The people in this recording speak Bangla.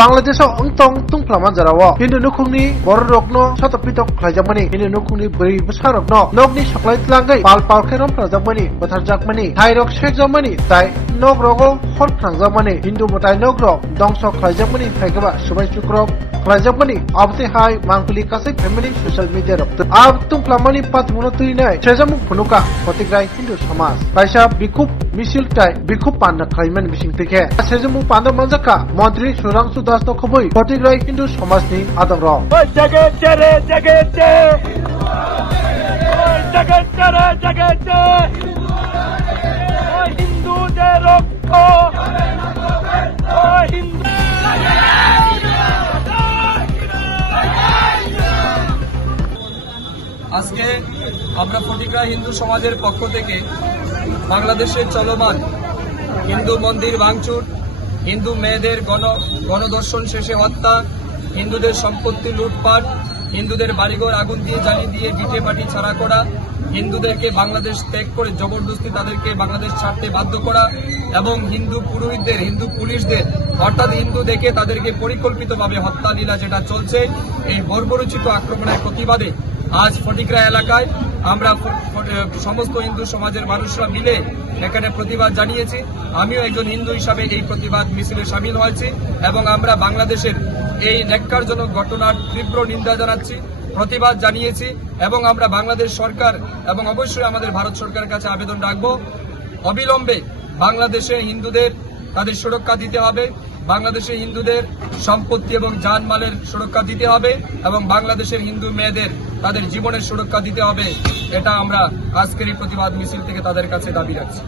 Bangladesh ongtong tungplaman jarawo Hindu nukungni borokno satapitok khlaijakmani Hindu nukungni bri bwsarokno nokni saklai tlangai pal palkhairom phlajakmani botharjakmani thairok sekjakmani tai nokrogo hor phranjakmani Hindu botai nokrok dongso khlaijakmani thaigaba subai sukrok khlaijakmani abte hai mangpili kasai family social media rok ab tungplamani patmuno tuinai sejamu phunuka protigrai Hindu samaj kaisa bikup misil tai bikup panna khlaiman bising tike sejamu panda manjaka মন্ত্রী সুরাংশু দাস তো খবই প্রতিগ্রাহী হিন্দু সমাজনি আদম রং আজকে আমরা প্রতিগ্রাহী হিন্দু সমাজের পক্ষ থেকে বাংলাদেশের চলমান হিন্দু মন্দির ভাঙচুর হিন্দু মেয়েদের গণধর্ষণ শেষে হত্যা হিন্দুদের সম্পত্তি লুটপাট হিন্দুদের বাড়িঘর আগুন দিয়ে জ্বালিয়ে দিয়ে ভিটে মাটি ছাড়া করা হিন্দুদেরকে বাংলাদেশ ত্যাগ করে জবরদস্তি তাদেরকে বাংলাদেশ ছাড়তে বাধ্য করা এবং হিন্দু পুরোহিতদের হিন্দু পুলিশদের অর্থাৎ হিন্দু দেখে তাদেরকে পরিকল্পিতভাবে হত্যা লীলা যেটা চলছে এই বর্বরোচিত আক্রমণের প্রতিবাদে আজ ফটিকরা এলাকায় আমরা সমস্ত হিন্দু সমাজের মানুষরা মিলে এখানে প্রতিবাদ জানিয়েছি আমিও একজন হিন্দু হিসাবে এই প্রতিবাদ মিছিলে সামিল হয়েছি এবং আমরা বাংলাদেশের এই ন্যাক্কারজনক ঘটনার তীব্র নিন্দা জানাচ্ছি প্রতিবাদ জানিয়েছি এবং আমরা বাংলাদেশ সরকার এবং অবশ্যই আমাদের ভারত সরকারের কাছে আবেদন রাখব অবিলম্বে বাংলাদেশে হিন্দুদের তাদের সুরক্ষা দিতে হবে বাংলাদেশে হিন্দুদের সম্পত্তি এবং জানমালের সুরক্ষা দিতে হবে এবং বাংলাদেশের হিন্দু মেয়েদের তাদের জীবনের সুরক্ষা দিতে হবে এটা আমরা আজকের এই প্রতিবাদ মিছিল থেকে তাদের কাছে দাবি রাখছি।